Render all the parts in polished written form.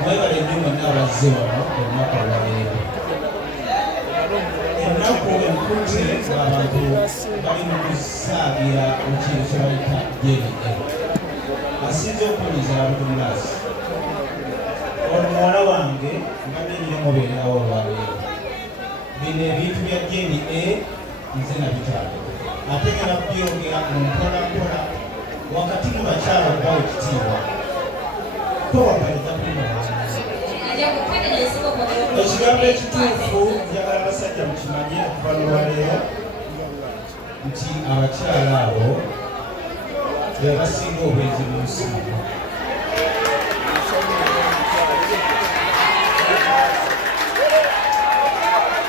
mwebale nnyo mwenna abazze wano olunaku olwaleero. Ennaku enkutte ng'abantu bali mu kusaagira mu kintu kye bayita JNA. Asinze okunyumiza Abdulnaasi. Ono muwala wange mbadde nnyo mubeerawo olwaleero. Bino ebintu bya JNA nze nabitaaga. Ate nga nabyogera mu mpolampola wakati mu bakyala okubawa ekitiibwa. Ekigambo ekituufu njagala abasajja mukimanye okuva lwaleero nti abakyala abo be basinga obwenzi mu nsi.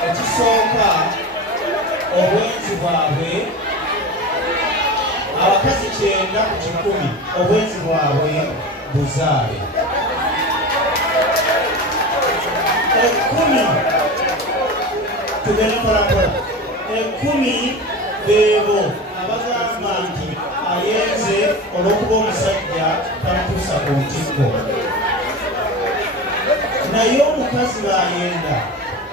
Ekisooka obwenzi bwabwe abakazi 9 ku 10 obwenzi bwabwe buzaale. 10 tugenda mpolampola. 10 beebo abagamba nti ayenze olw'okuba omusajja tamutuusa ku ntikko. Naye omukazi b'ayenda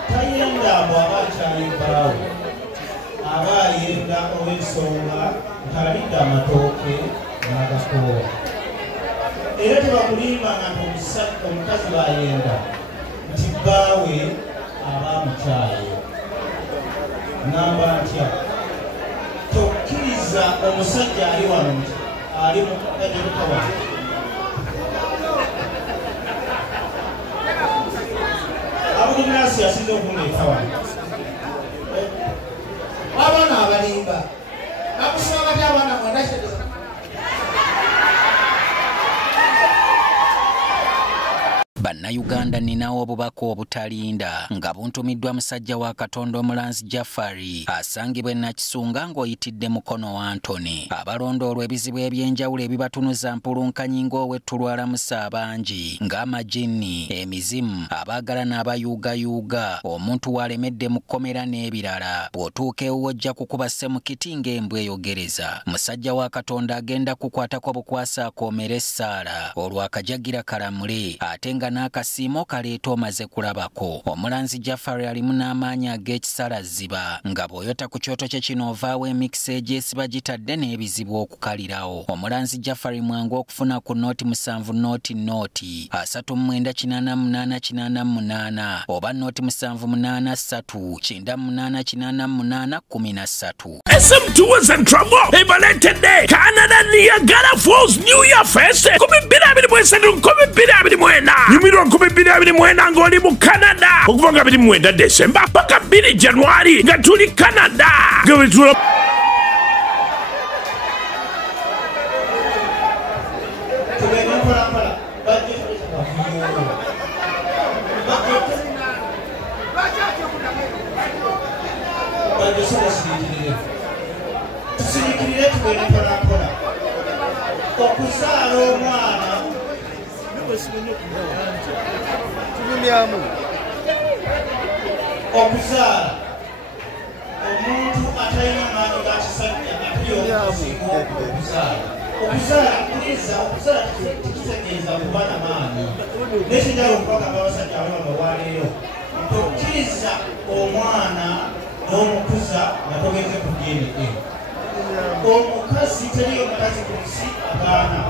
tayenda abo aba akyali bbaawe, aba ayenda olw'ensonga ntalidde amatooke n'agakoola. Era tebakulimbanga nti omukazi b'ayenda nti bbaawe aba amukyaye. Ngamba ntya tokkiriza omusajja ali wano nti ali mu kajaluka wano. Abdulnaasi asinze okundeeta wano. Abaana abalimba bakusoma batya abaana mwendakitegeeza Bannayuganda ninawo obubaka obutalinda nga buntumiddwa musajja wa Katonda Omulanzi Jafari asangibwa Nakisunga ng'oyitidde Mukono wa Antony. Abalondoolwa ebizibu ebyenjawulo ebibatunuza mpulunkanyi ng'ow'ettulwala musa abangi ng'amajinni, emizimu, abaagala n'abayuugayuuga, omuntu walemedde mu kkomera n'ebirala. Bw'otuuka ewuwo ojja kukuba ssemukiti ng'embwa eyogereza. Musajja wa Katonda agenda kukwatako bukwasa akoomera essaala olwo akajagira kalamule ate nga n'akasiimo kaleeta omaze kulabako. Omulanzi Jafari alimu n'amaanyi ag'ekisalaziba nga bw'oyota ku kyoto kye kino ovaawo emikisa egyesiba gitadde n'ebizibu okukalirawo. Omulanzi Jafari mwangu okufuna ku nooti 7 nooti 38888 oba nooti 783988813. SM Tours and Travel ebaletedde Canada Niagara Falls New Year Fest 2023 Nyumirwa 2024 ng'oli mu Canada okuva nga 29 Desemba paka 2 Januari nga tuli Canada. okuzaala omwana okuzaala omuntu atalina maanyi ga kisajja okuzaala tekitegeeza kuba na maanyi. Nekijala okubagamba abasajja abana waleero tokkiriza omwana n'omukuza nga togeze ku DNA. Omukazi teri omukazi ku nsi agaana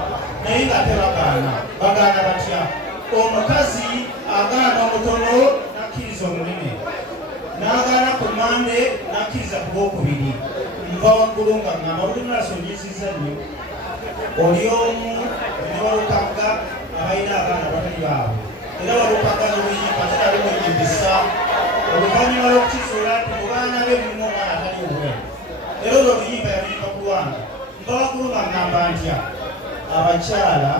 naye ng'ate bagaana batya? Omukazi agaana omutono n'akkiriza omunene, n'agaana ku mande n'akkiriza ku gwokubiri. Nva waggulu nga ngamba Abdulnaasi onyiisiza nnyo. Oli omu ne walukaga abalina abaana batali baabwe era walukaga n'oluyimba kitali muyimbisa oluvannyuma lw'okukizuula nti mu baana be mulimu omwana atali obwene. Era olwo oluyimba yaluyimba ku lwange. Nva waggulu nga ngamba ntya abakyala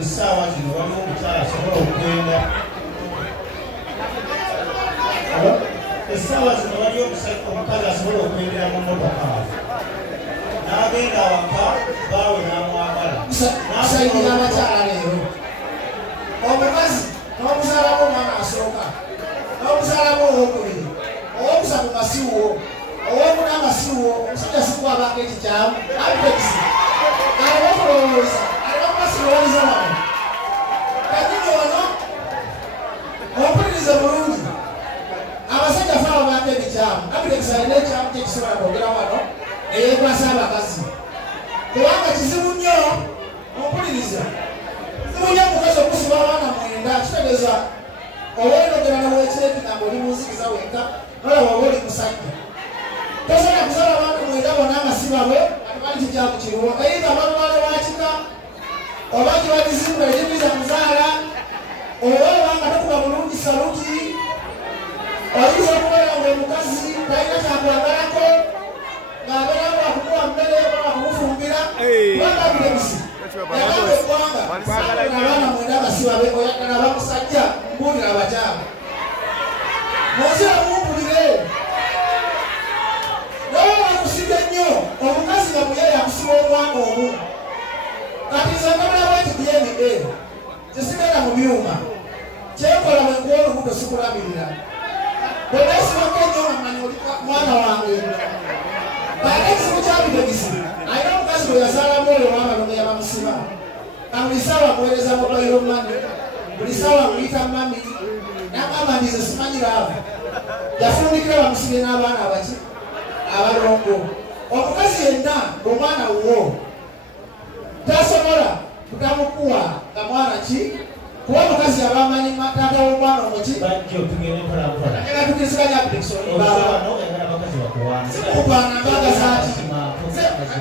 essaawa zino waliwo omukyala asobola okugenda. Essaawa zino waliwo omukazi asobola okwenderera mu mmotoka n'agenda waka baawe n'amwagala. Nasayirira abakyala leero omukazi n'omuzaalamu omwana asooka n'omuzaalamu owokubiri owokusatu masiwo owokuna amasiwo omusajja sikwabanga ekikyamu abitekisi alina okulowooza alina omasiwo Adirisa. Simunya mukazi okusiba abaana mwenda kitegeeza olw'enogera n'owekireti nga oli muzikiza wenka nolaba oba oli musajja. Tosobola kuzala abaana mwenda bonna nga si babwe ate bali kijja ku kiruwa kayinza abalwale wakika oba kibadizibwa ekibiriza kuzaala oba obanga tokuba bulungi saluti oyinza okubeera ng'omukazi talina kyakwagalako ng'abeeramu akukuwa mmere oba akumufumbira kubanga abulebisi yagamba eggwanga abaana mwenda nga si babe oyagala abamusajja mbuulira abakyala muze amumpulire nawe wakusiba ennyo omukazi nga muye yakusiba omwana omu kati nze ngabula bweti DNA tesigenda mu byuma kyekola bwe nkuwa olubuto sikulabirira bwe naisibako ennyo amanyi oli mwana wange ate ekizibu kyabidegisi ayina omukazi bwe yazaalamu oyo w'abalongo yabamusiba na buli saawa amuweereza mobayiro mani buli saawa amuyita mami nagamba nti nze simanyiraavu yafundikira bamusibye n'abaana abaki abalongo omukazi yenna omwana wuwo tasobola kutamukuwa nga mwana ki kuba omukazi abamanyi taata w'omwana omuki ega tukiriziganya apulekisonikubaana mbagazaati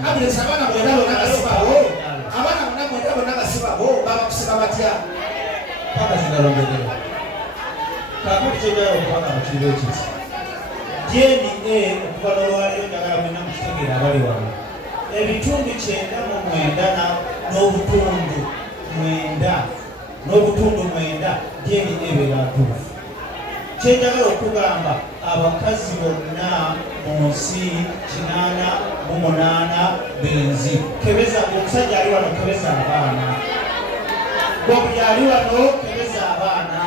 apulekisi abaana mwenda bonna gasibawo abaana bonna mwenda bonna gasibawo babakusiba batya kakati kyogera okubanga mu kiriwo ekiti DNA okuva n'olwaliyo njagala mwenna mukitegeera abali wano ebitundu 9 n'obutundu 9 DNA bebantuufu kyenjagala okugamba abakazi bonna mu nsi 88 benzi kebeza omusajja ali wano kebeza abaana bobuli ali wano kebeza abaana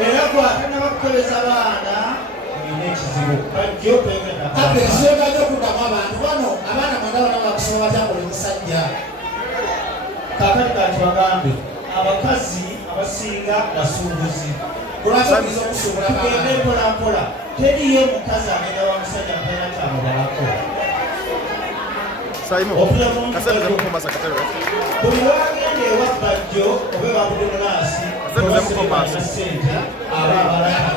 era kwatana bakukebeza abaana olina ekizibu bajjo apesiyoganya okuddamu abantu bano abaana mwenda bana bakusoma batyambula omusajja kakati kati bagambe abakazi abasinga basuubuzi olwakyokuliza okusuubula tugende mpolampola teriyo omukazi agenda wa musajja mutana kyamubalako buli wagenda ewa bajjo oba babudonaasi obasibana sente aba abalaka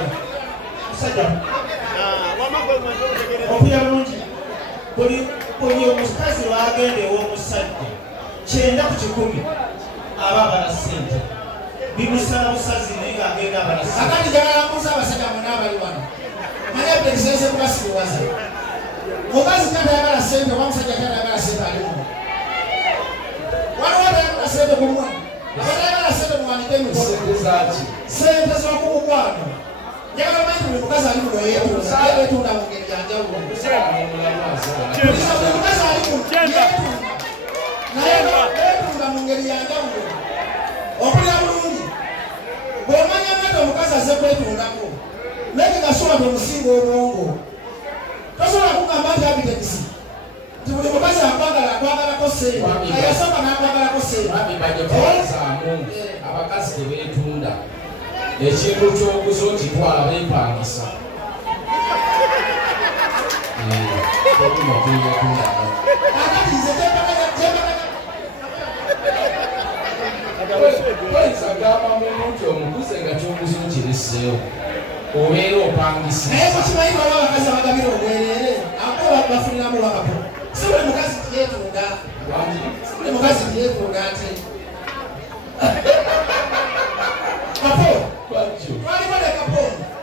musajja opira bulungi buli omukazi wagenda ew'omusajja 9 ku 10 aba abala sente bimusala busazi naye ng'agenda abala sente akati njagala mbuuza abasajja mwena abali wano manya bekisense kubasiruwaza omukazi tatayagala sente oba musajja tatayagala sente alimu waliwo atayagala sente ku mwana abatayagala sente muwanike emisi sente z'okumukwano njagala manyi buli mukazi ali muno yeetunda mu ngeri yanjawulo omukazi ali muno naye yeetunda mu ngeri yanjawulo okulya bulungi bw'omanya nti omukazi azze kwetundako naye ngasuula tomusinga obwongo tosobola kugamba nti abitekisi nti buli mukazi akwagalako sente yasooka n'akwagalako sentebajekawazaamu abakazi tebeetunda ekintu kyoguzo kitwala beepangisa oyinzagamba muntu nti omuguze nga kyoguzo kirisseewo obeera opangisa naye mukimanyi baba abakazi abagabira obwerere abo bafuniramu wakapo si buli mukazi tiyeetunda si buli mukazi tiyeetunda ate kapo twaliwo ne kapo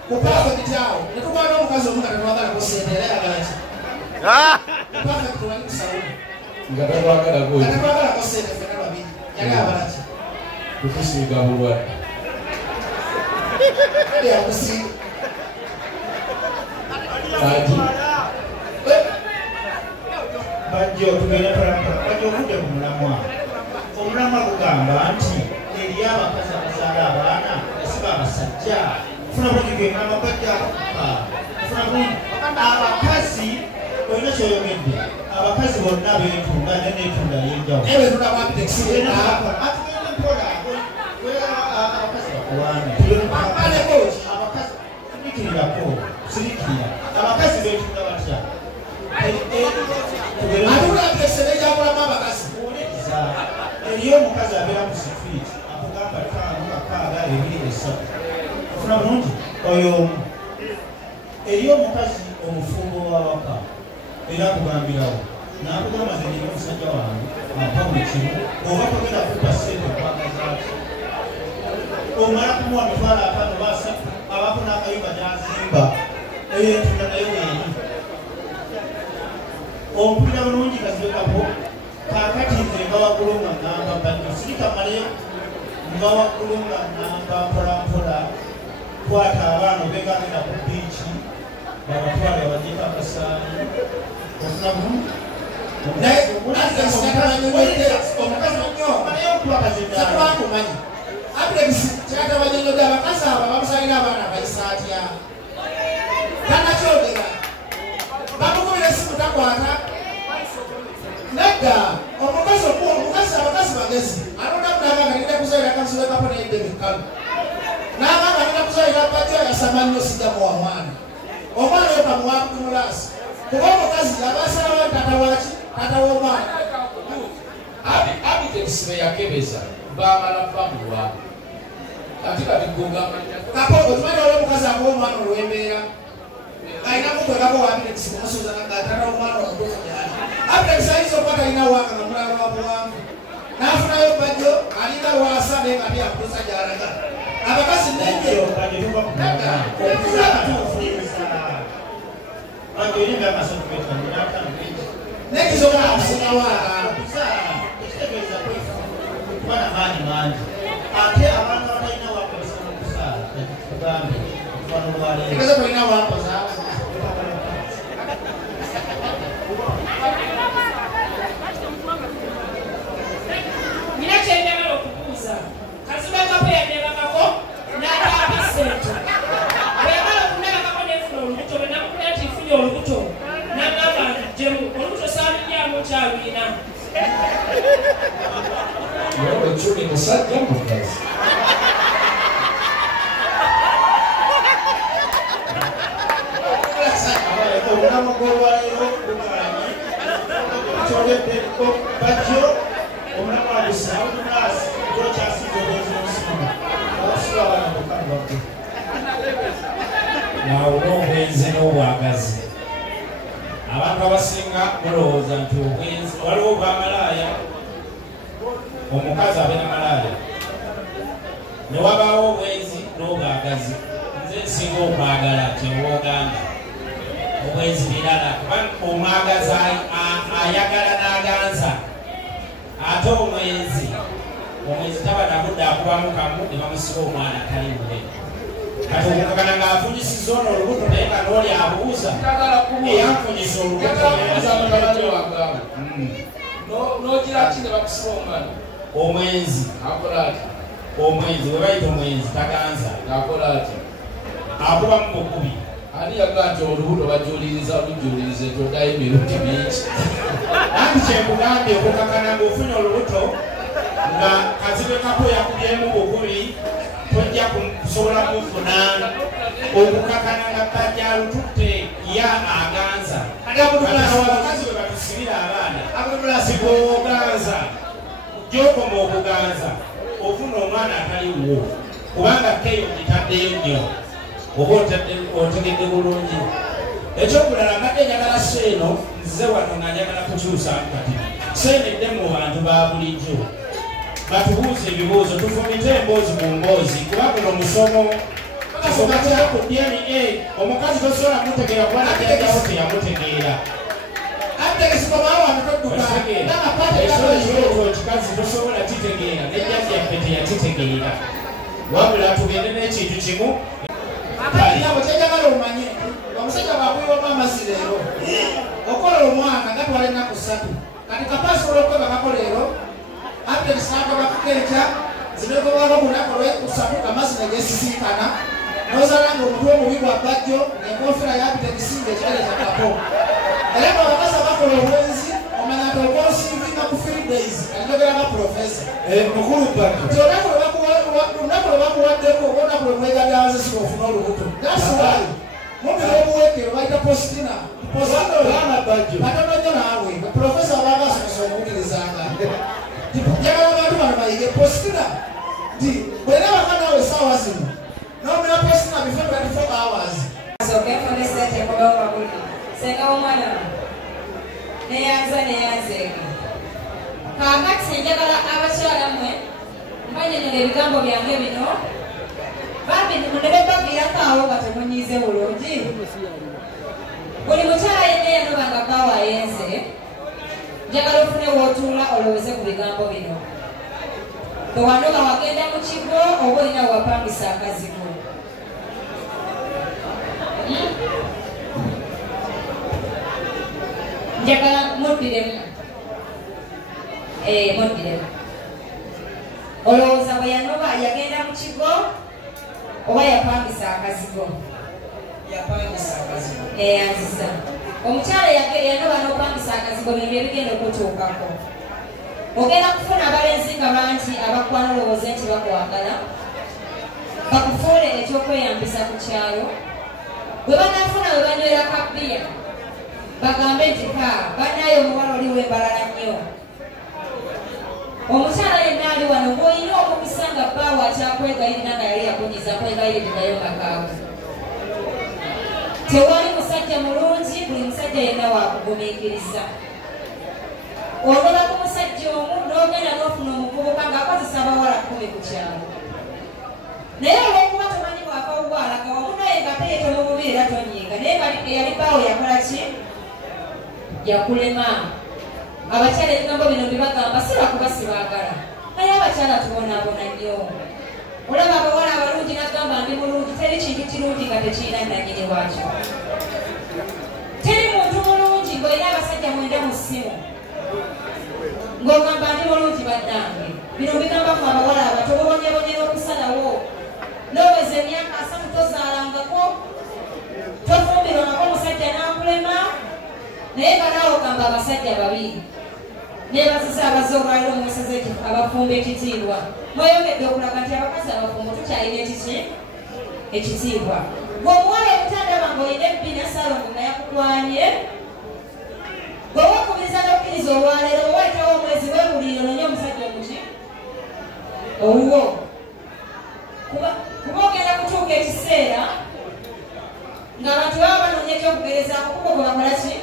kupafekiti awo netukwana omukazi omu nga tetwagalako sente era yagala ki kupafekiti wali kusawuni nga tatwagalako tetwagalako sente fena babiri yali abala ki kukusiiga bulwadde yakusiiga kati bajjo tugenda palampala bajjo okudde ku mulamwa omulamwa gugamba nti eri abakazi abazaala abaana asiba abasajja funa bulungi gwengamba bajja funa bulungi abakazi olina kyoyogedde abakazi bonna beetunda ne neetunda yenjawulo ebetunda bwapitekisirena atugende mpola abakazi bakuwaane abakazi sirikirirako sirikirira abakazi beetunda batya atulapitekisire ejagulamu abakazi eriyo omukazi abeera ku street akugamba 5 ofuna bulungi oyo omu eriyo omukazi omufumbo wawaka era akugambirawo n'akugamba ze nina omusajja wange ampa buli kimu oba togenda kuppa ssente okwagazaaki omala kumuwa mitwalo 5 basatu abako n'akayumba gyazimba eyentunda nayo weeni ompulira bulungi kazibekako kakati nze nga waggulu nga namba badde sirikamaleyo nga waggulu nga namba mpolampola kwata abaana obegagenda ku biiki babatwale abajeko akasaani ofuna bulungi omukazi kyatabanyenyodde abakazi abo bamusalira abaana bayisa atya tanakyogera bamukubira esimu takwata nedda omukazi abakazi bagezi alondamu nagamba nina kuzalira kamusibekapo nayidde mikalu nagamba nina kuzalira bajjo yasama nnyo sijamu wa mwana omwana oyo kamuwakudumulasi kuba omukazi abasalawo tata waki tata w'omwana abitekisibe yakebeza bamala bamuwa ati kabigunga kapo otumanya olwo omukazi akuwa omwana olw'embeera alina mukwekako wabitekisi kumusuuza nagatata omwana omutuufu gyali abitekisi ayinza okuba talina wanga nga mulala wa buwanvu n'afunayo bajjo alina waasa naye nga tyakutuusa gy'alaga abakazi nenjeyo nekisobola kufunawo bana maanyi mangi ate abantu abalina wakozesa mu kusaala tugambe okufana olwaleero ekeze tulina wakoza nina kyenjagala okubuuza kazibekako yandebakako n'ataabisente bweyagala okunebakako nefuna olubuto bwe nakubira nti nfunye olubuto nagamba ntugjemu olubuto saalujjamu kyalwina wewe chumi musajja mukazi obulamu bw'olwaleero bugaanye kyogeddeko bajjo omulamu agusa omunaasi gwokyasiga obwenzi n'omusimu okusiba abaana bokani babbe naawo n'obwenzi n'obwagazi abantu abasinga mulowooza nti obwenzi waliwo obwamalaaya omukazi abeera malaaya ne wabaawo obwenzi n'obwagazi nze nsinga okwagala kyewogamba obwenzi birala kubanga omwagazi ayagala n'aganza ate omwenzi taba nabudde akubamu kamu ne bamusiba omwana tali muwe kati omukakana ng'afunyisiza ono olubuto naye nga n'oli abuuza eyanfunyisa olubuto n'ogira ki ne bakusiba omwana omwenzi akola ati omwenzi we bayita omwenzi taganza akola ati akubamu bukubi ani yaga nti olubuto bajuliriza olujulirize toddayo emirundi mingi anti kyekugambye okukakana ng'ofunye olubuto nga kazibekapo yakubyemu bukubi tojja kusobola kufuna okukakana nga bajja lututte ya aganza abakazi we batusibira abaana sibooganza gyokoma okuganza ofuna omwana ataliwo kubanga keyo gitaddeyo nnyo oba otegedde bulungi ekyokulala mbadde njagala seeno nzize wano nga njagala kukyusa kati seenedde mu bantu ba bulijjo batubuuza ebibuuzo tufumite emboozi mu mboozi kubanga ono musomo kisomo kya ku DNA omukazi tosobola mutegeera kuba najjajawo teyamutegeera ekyo kikazi tosobola kitegeera nejjajjaffe teyakitegeera wabula tugende n'ekintu kimu abo kyejagala omanye omusajja bwakuyiwamu amazzi leero okola omwaka nga twala ennaku 3 kati kapasobola okwebakako leero atekisangabakukeekya zibegobwako kunaku lwekusatu amazzi negesisinkana nozalanga omutwe omubi gwa bajjo nenkofera yabitekisinga ekigere kyakapo era nga abakazi abakola obwenzi omanya nti okwosinvinga ku 3 days alijogeranga profesa mukulu bajjo ti olunaku lwebakuwaddeko oba olunaku lwemwegadanzisiba ofuna olubuto nasiwayi mubira obuwekero bayita postina batono nnyo naawe profesa abanga asomesa omuwulirizanga njagala abantu postina di whenever kana we sawa zino no me postina before 24 hours okay for this set ko ba ko senga omwana ne yanze kakati njagala abakyala mwe mbanyonyole ebigambo byange bino bambi mundebe babirako awo batemunyize bulungi buli mukyala yenna yanobanga bawa yenze njagala ofune wootuula olowooze ku bigambo bino tewanoba wagenda mu kigo oba olina wapangisa akazigo njagala muddiremu muddiremu olowooza bwe yanoba yagenda mu kigo oba yapangisa akazigo yanziza omukyala yanoba n'opangisa akazigo bintu ebigenda okutuukako ogenda kufuna abalenzi nga bangi abakwana olowooze nti bakwagala bakufuule ekyokweyambisa ku kyalo bwe banafuna bwe banywera kabbiya bagambe nti bannayo omuwala oliwo embalala nnyo omukyala yenna ali wano ng'olina omukisa nga bbaawo akyakwegayirira nga yali yakunyiza kwegayirirayo nga kaawe tewali musajja mulungi buli musajja yenna wakugumiikiriza onoba ku musajja omu n'ogenda n'ofuna omuvubuka ng'akozesa abawala 10 ku kyalo naye olw'okuba tomanyi bw'afa obwalaga wamu naye nga teyeto mu mubiri era tonyiiga naye eyali bbaawo yakola ki yakulema abakyala ebigambo bino bibagamba si lwakuba sibaagala naye abakyala tubonaabona nnyo olaba abawala abalungi nagamba ndi mulungi teri kintu kirungi nga tekirina nanyini waakyo teri muntu mulungi ng'olina abasajja 9 mu ssimu ng'ogamba ndi mulungi bannange bino bigambamu abawala abato bobonyebonyera okusalawo n'oweza emyaka 3 tozaalangako tofumbirwangako omusajja n'akulema naye banaawo gamba abasajja babiri nebaziza abaze olwaliro mweseze abafumba ekitiibwa mweyongedde okulaga nti abakazi abafumbo tukyalina ekitiibwa gweomuwala omutandaba ng'olina ebbina salongo nga yakukwanye bwewa okubiriza n'okkiriza olwaleero bwewaitawo omwezi webuliro nonye omusajja omuki owuwo kuba ogenda kutuuka ekiseera ng'abantu baba banoonya ekyokugerezaako kuko gwe bakola ki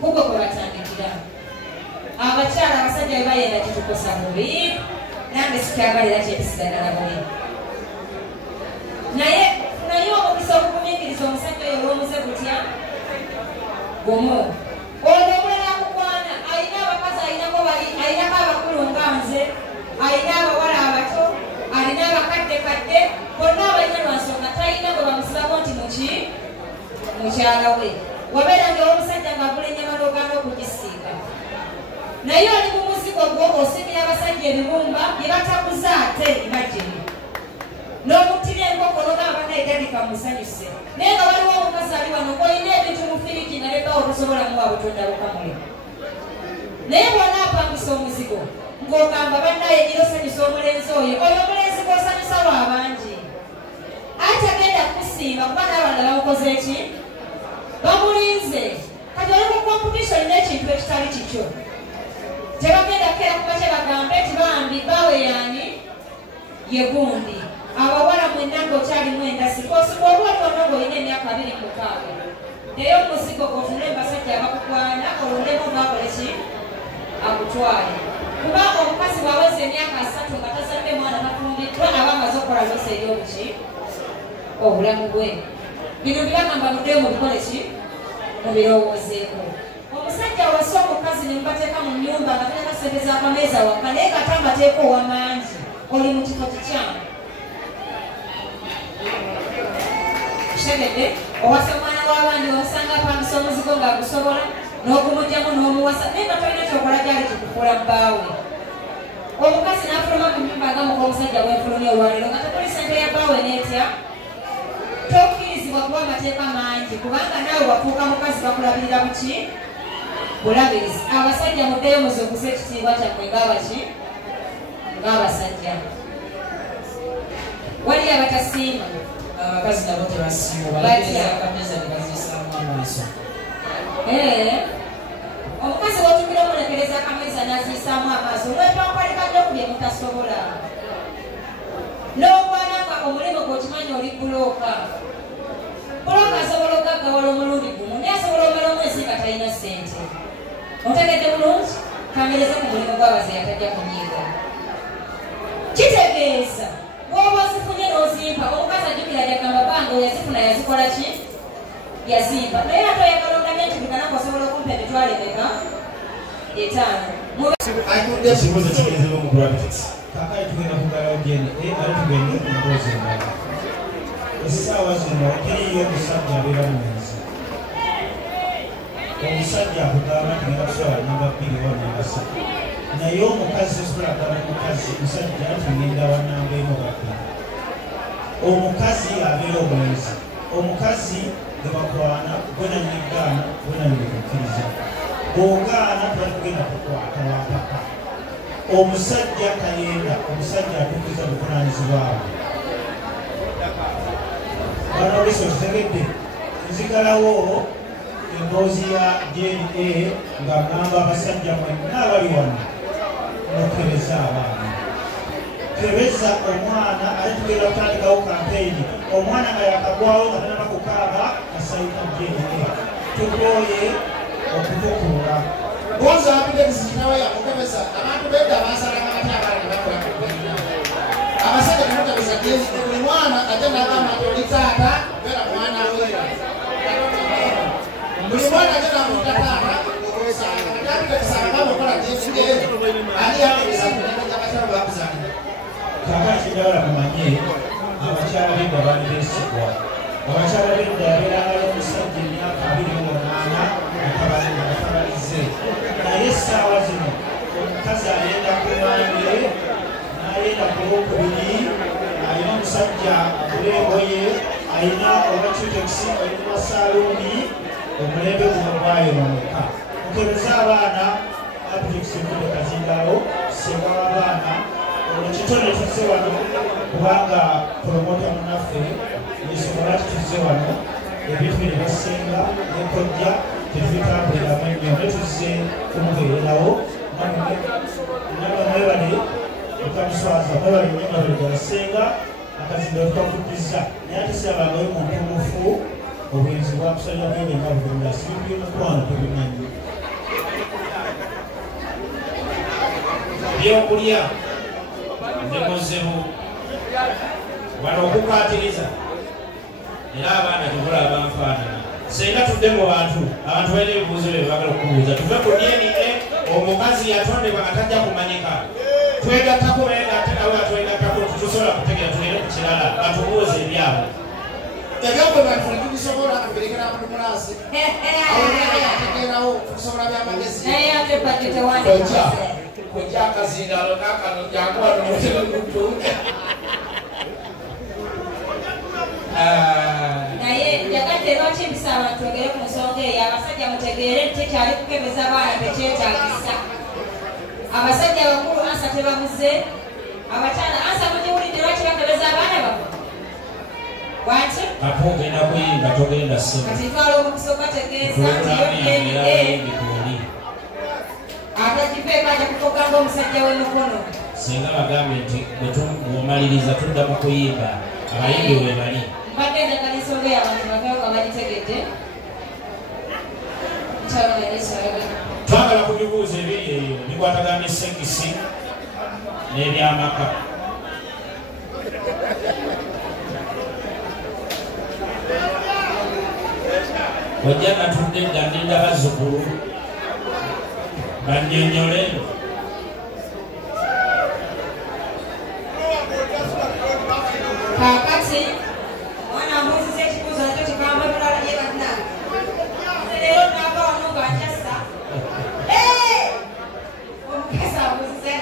kuko gwe batandikira abakyala abasajja bwe bayenda kitukosa mubi nange sikyagalira kyebisigagala bubi naye omukisa okugumiikiriza omusajja oyo olw'omuze gutya gumu olwo omulala akukwana alina abakazi alinako abakulu nga nze alina abawala abato alina abakaddekadde bonna abalina lwansonga talina gwe bamusibako nti mukyala we wabeera nga omusajja ng'agula ennyama n'ogaana okugisiiga naye oli mu muzigo gwo osimira abasajja ebibumba bye bataguza ate imagine n'omuttira enkoko n'ogamba nayetandika musanyuse naye nga waliwo omukazi ali wano ng'olina ebintu mu firiki nga lebawo tosobola muwa butonda bukamule naye bw'onaapangisa omuzigo ng'ogamba bannaye nyira osanyusa omulenzi oyo omulenzi gw'osanyusa lwabangi ate agenda kukusiima kuba n'abalala bamukoze eki bamulinze kati oli mu competition n'ekintu ekitali kikyo tebagenda kera kumakya bagambe nti bambi bawe yani ye gundi abawala mwenna ng'okyalimu endasi kosuba obwali wonna ng'olina emyaka 26 naye omuzigo gw'ofune mbasajja abakukwana olondemu ngakole ki akutwale kuba omukazi bwaweza emyaka 3 nga tazadde mwana bafumbiddwa aba amaze okukola lyosa eryobuki obulamu bwe bino bibagamba muddeyo mubikole ki mubirowoozeeko omusajja wasa omukazi ne mubateeka mu nnyumba nga talina kasente z'akameeza waka naye katambateeka owamangi oli mu kifo kikyamu kitegedde owasa omwana w'abandi osanga apangisa omuzigo ng'agusobola n'ogumugyamu n'omuwasa naye nga tolina kyokola gyali kikukola bbaawe omukazi n'afuluma mu nnyumba agamuka omusajja bw'enfulumya olwaleero nga tekuli sente ya bbaawe n'etya tokkirizibwa kuba amateeka mangi kubanga naawe wafuuka mukazi bakulabirira buki bulabirizi abasajja muddeyo muzukusa ekitiibwa kyammwe ng'abaki ng'abasajja wali abatasiima abakazi nabo tebasiima baleza akameza ne bazisaamu amaaso omukazi wotumira omulekereza akameza n'aziyisaamu amaaso olw'epampalikadde okubye obutasobola n'okwana nga omulimu gwokimanyi oli bulooka asobola okugaggawala omulundi gumu naye asobola omala omwezi nga talina ssente otegedde bulungi kangereze ku mulimu gw'abaze yatajja kunyiiga kitegeeza bw'oba ozifunye n'ozimpa omukazi ajjukira jagamba bange yazifuna yazikola ki yazimpa naye ate oyagala ondage nti bikanaku osobola okumpa emitwalo emeka 5 ekibuuzo kigezebwa mu brackets kakali tugenda kugalawo DNA ali tugende ku mboozi endala essaawa zino teriyo omusajja abeera mulenzi omusajja akugamba tugenda kusobola namba 2 wa namba 3 naye omukazi osobola kugamba omukazi musajja tugenda wa namba emu bakulu omukazi abeera omulenzi omukazi gebakwana gwena nyegaana gwena nibikukkiriza bw'ogaana tuba tugenda kukwata wapaka omusajja tayenda omusajja atuukiza buvunaanyizibwawo bano oliso kitegedde nzigalawo emboozi ya DNA nga ŋŋamba abasajja mwenna abali wano mukebeza abaana kebeza omwana ali tugenda kutandikawo kampeyini omwana nga yakagwawo nga tanaba kukaaba asayita DNA tukooye okutukuula bonza abidde bizikirawo yamukebeza abantu bedda basalanga bati abaana bakola abasajja temukebeza gezi buli mwana ate nagamba nti oli taata beera mwana we buli mwana ate namuta taata atabitegesanga mukola gezi ali yakebeza abakyala bakuzalira kakati kijawala mumanye abakyala bedda bali beesigwa abakyala bedda yabeeranga n'omusajja emyaka 28 atabalize naye essaawa zino omukazi ayenda ku mange n'ayenda ku lwokubiri alina omusajja agula engoye alina obacuteksi olina saluuni omulembe guno gwayonooneka mukebeza abaana aputeksi nkude kazingalo senga w'abaana ono kitone tuzze wano kubanga promota munaffe yesobola tituzze wano ebintu bino basenga nekojja tebitambuliramu ennyo netuzze kumubeererawo namwebale okamuswaza mwebale nnyo babegalasenga akazimba tukakuddiza naye ate sirabangayo muntu mufu obwenzi bwakusalira bwenge nga bulunda sibintu byomukwano tebimanyi byokulya ndemozebu wano okukwatiriza era abaana tebula abanfaanana senga tudde mu bantu abantu balina ebibuuzo bye bagala okubuuza tuve ku DNA omukazi yatondebwa nga tajja kumanyika twegattako naye ate nawe atwegattako tusobola kutegera tulere ku kirala batubuuza ebyabo ebyokwebatula tubisobola abirekera abantu mulasi ategeerawo tukusobola byamagezi naye ate paketewandikose kojja akazindalo nakano janguwanumutebagutu naye yagadde lwaki mpisa abantu twegere ku nsonga eyo abasajja mutegeere tekyali kukebeza baana tekyetagisa abasajja bakulu ansa tebabuze abakyala ansa mugiwulidde lwaki bakebeza abaana babo waki ate ogenda kuyimba togenda ssebo kati twala omukisa obategeeza nti yo atakipeeko aja kukogamba omusajja w'emikono singa bagambye nti bwetumaliriza tudda mu kuyimba abayimbi we bali mbadde endagala ensonga eyo abantu bagawo nga bagitekedde twagala ku bibuuzo ebiri eyo bikwatagana esengisi n'ebyamaka wajja natudde dda ndinda bazzukulu bannyonnyole kakati mwana mbuuziza ekibuuzo nakyo kigamba tulala ye banna leero nava wano nga nkyassa omukesa abuuziza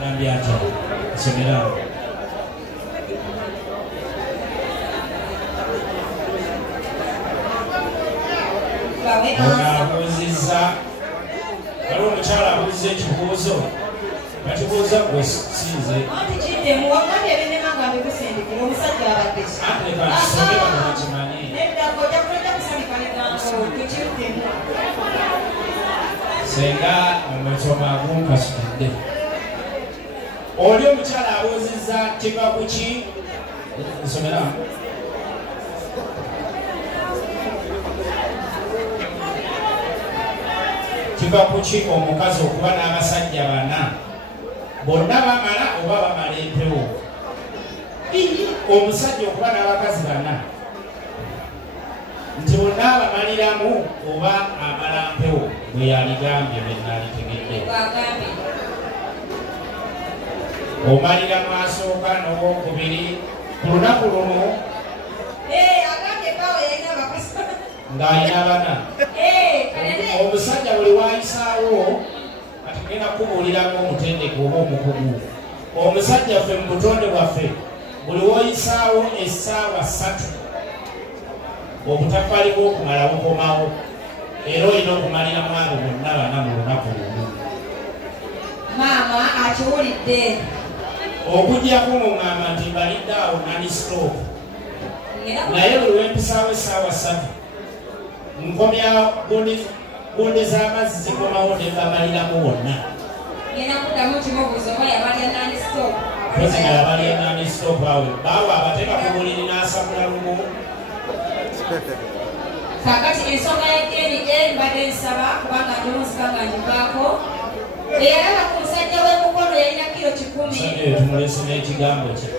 gambye atya somerawo abuuzizza waliwo omukyala abuuziza ekibuuzo bakibuuza gwe sinze anti kiddemu wakati ebinema nga mbikusindikiza omusajja abadde ate leka kisombe bano bakimanyi neddako ojja kuleta kusabika negambo tukiddemu senga omusomo agunkasukidde oli omukyala abuuzizza kiva ku ki nsomera kiva ku ki omukazi okuba n'abasajja bana bonna bamala oba bamala empewo omusajja okuba n'abakazi bana nti bonna abamaliramu oba amala mpewo bwe yaligambye bennalitegedde omaliramu asooka n'owokubiri ku lunaku luno ng'alina bana omusajja buli wayisaawo kati tugenda kubuuliramu omutendeke oba omukugu omusajja ffe mu butonde bwaffe buli woyisaawo essaawa 3 obutafaali bw'okumala bukomawo era olina okumalira mwange bonna bana mu lunaku lumu maama akiwulidde okujjako muŋŋamba nti mbalidde awo nani stop naye buli wempisaawo essaawa 3 nkomya bonde z'amazzi zikomawo ne bamaliramu wonna yabalya nani stop awe baawe abateeka ku buliri n'asabula lumu kakati ensonga ya dna mbadde nsaba kubanga ndimusika nga njivaako eyalaba ku musajja w'emukono yalina kilo 10 tumulese n'ekigambo kye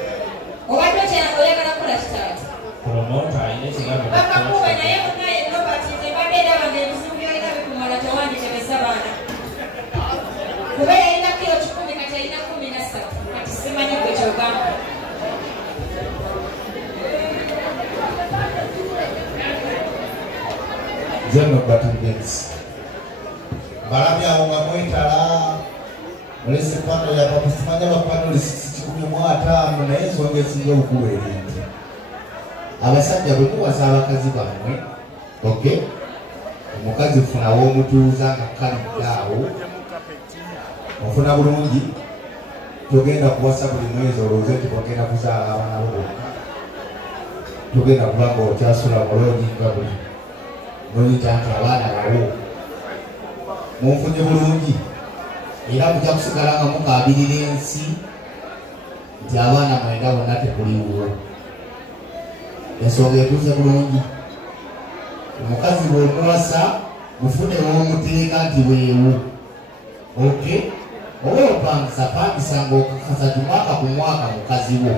obadde oyagala kukola kitaati promota alina ekigambo bakakuwe naye munaye robert nze mbadde ndaba nga ebizibu byolina bikumala tewandikebeza baana kuba yalina kilo 10 kati alina 13 kati simanyi gwe kyogamba Zeno Batingens Barabya nga mwetala mulese pano ya pakusimanya bapano lisisi 15 naye ensonga esinga obukulu erinti abasajja bwe muwasa abakazi bamwe okay omukazi funa w'omutuuza nga kalidde ofuna bulungi togenda kuwasa buli mwezi olowooza nti bagenda kuzaala abaana bo bokka togenda kuba nga okyasula mulungi nga buli nolitanga abaana bawo munfunye bulungi era mujja kusigala nga mukaabirira ensi nti abaana mwenda bonna tekuliwo ensonga etuuze bulungi omukazi bw'omuwasa mufune w'omuteeka nti weewo oke oba opangisa pangisa ng'okakasa kimwaka ku mwaka mukazi wo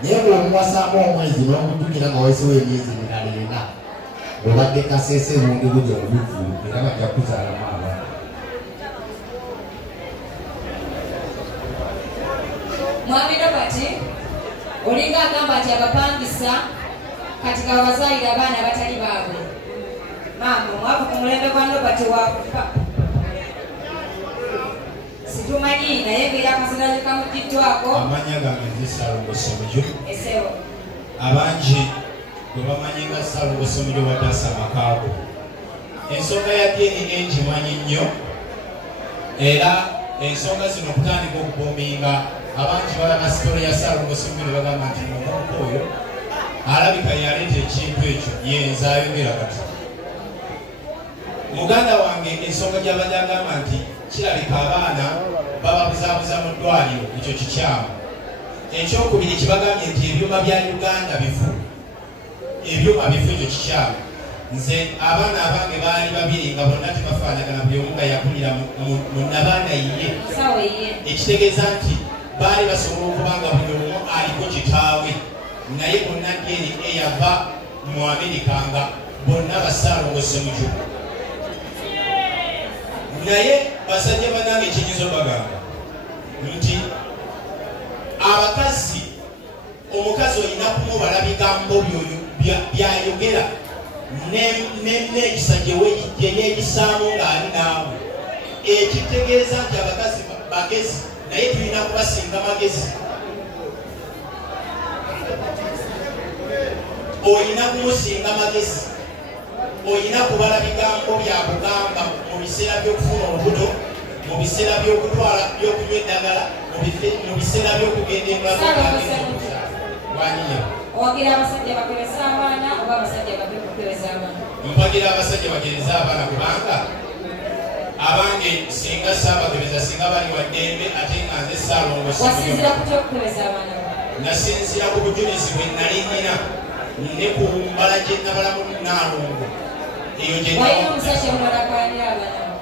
naye bw'omuwasaamu omwezi n'omutumira nga weesewo emyezi 4 obadde kaseese bundi bujja obuvu era bajja kuzaalamu abaana mwami Robert olinga agamba nti abapangisa kati kabazaalira abaana abatali baabwe maama omwavu ku mulembe gwa Robert wakufa situmanyi naye ngeri akaziranye kamugiddwako amanya gange nzisalongose mujo esewo abangi bwe bamanyi nga salongose mujo badasa makaago ensonga ya DNA ngimanyi nnyo era ensonga zino okutandika okubuuminga abangi balaba sitole ya salongose mujo ne bagamba nti omuntu oyo alabika yaleeta ekintu ekyo yenza ayogera kati muganda wange ensonga gy'abadde agamba nti kirabika abaana bababuzaabuza mu ddwaliro ekyo kikyamu ekyokubiri kibagambye nti ebyuma bya Uganda bifu ebyuma bifu ekyo kikyamu nze abaana abange baali babiri nga bonna tebafaanagana buli omu nga yakulira mu nabaana yiye ekitegeeza nti baali basobola okuba nga buli omu aliko kitaawe naye bonna DNA yava mu Amerika nga bonna basaalongose mujo naye basajja banange ekinyinza obagamba nti abakazi omukazi olina kumubala bigambo byayogera n'ekisa gye yeeyisaamu ng'ali naawe ekitegeeza nti abakazi bagezi naye tulina kubasinga magezi olina kumusinga magezi olina kubala bigambo byakugamba mu biseera by'okufuna olubuto mu biseera by'okutwala by'okunywa eddagala mu biseera by'okugenda emulawanyiya owagira abasajja bagereza abaana oba abasajja bagereza abaana mpagira abasajja bagereza abaana kubanga abange singa saabagereza singa bali wa ddembe ate nga nze Salongo wasinzira ku ky'okukozesa abaana bo nasinzira ku bujulizi bwe nali nnina ne ku mbala gye nabala mu Naalongo eyo gye walina omusajja omulala akaanira abaana bo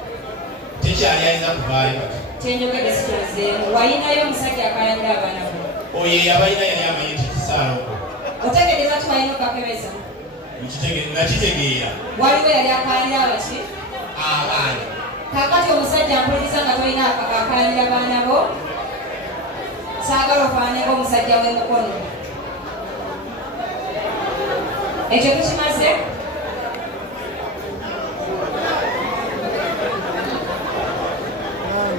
tekyali ayinza kuvaayo kati kyenjogedde sikyozeemu walinayo omusajja akaanira abaana bo oyo eyabalina yali amanyi nti Salongo otegeeza ti walina okakebeza nakitegeera waliwo yali akaanira abaki abaana kakati omusajja mpuliriza nga tolina akaanira abaana bo saagala ofaaneko omusajja w'emukono ekyo tukimaze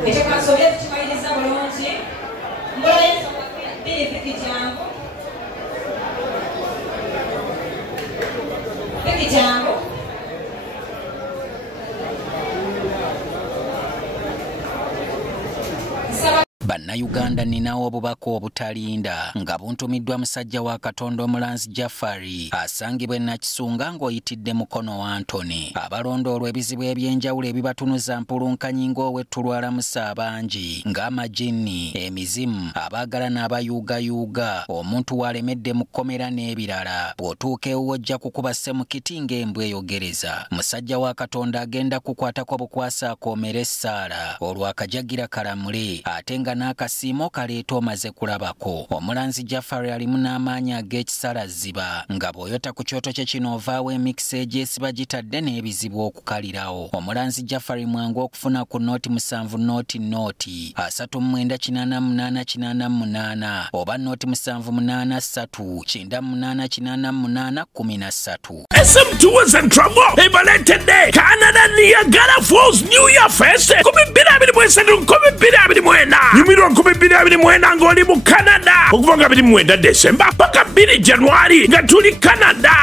ekyo kansobye tukimaliriza bulungi mbulayiza biri piki jangu piki jangu Bannayuganda ninawo obubaka obutalinda nga buntumiddwa musajja wa Katonda Omulanzi Jafari asangibwa Nakisunga ng'oyitidde Mukono wa Antony. Abalondoolwa ebizibu ebyenjawulo ebibatunuza mpulunkanyi ng'ow'ettulwalamusa abangi ng'amajinni, emizimu, abaagala n'abayuugayuuga, omuntu walemedde mu kkomera n'ebirala. Bw'otuuka ewuwo ojja kukuba ssemukiti ng'embwa eyogereza. Musajja wa Katonda agenda kukwatako bukwasa akoomera essaala olwo akajagira kalamule ate nga n'akasiimo kaleeta omaze kulabako. Omulanzi Jafari alimu n'amaanyi ag'ekisalaziba nga bw'oyota ku kyoto kye kino ovaawo emikisa egyesiba gitadde n'ebizibu okukalirawo. Omulanzi Jafari mwangu okufuna ku nooti 7 nooti 3898888 oba nooti 783988813. SM Tours and Travel ebaletedde Canada Niagara Falls New Year Fest 2023 nyumirwa 2024 ng'oli mu Canada okuva nga 29 December paka 2 January nga tuli Canada.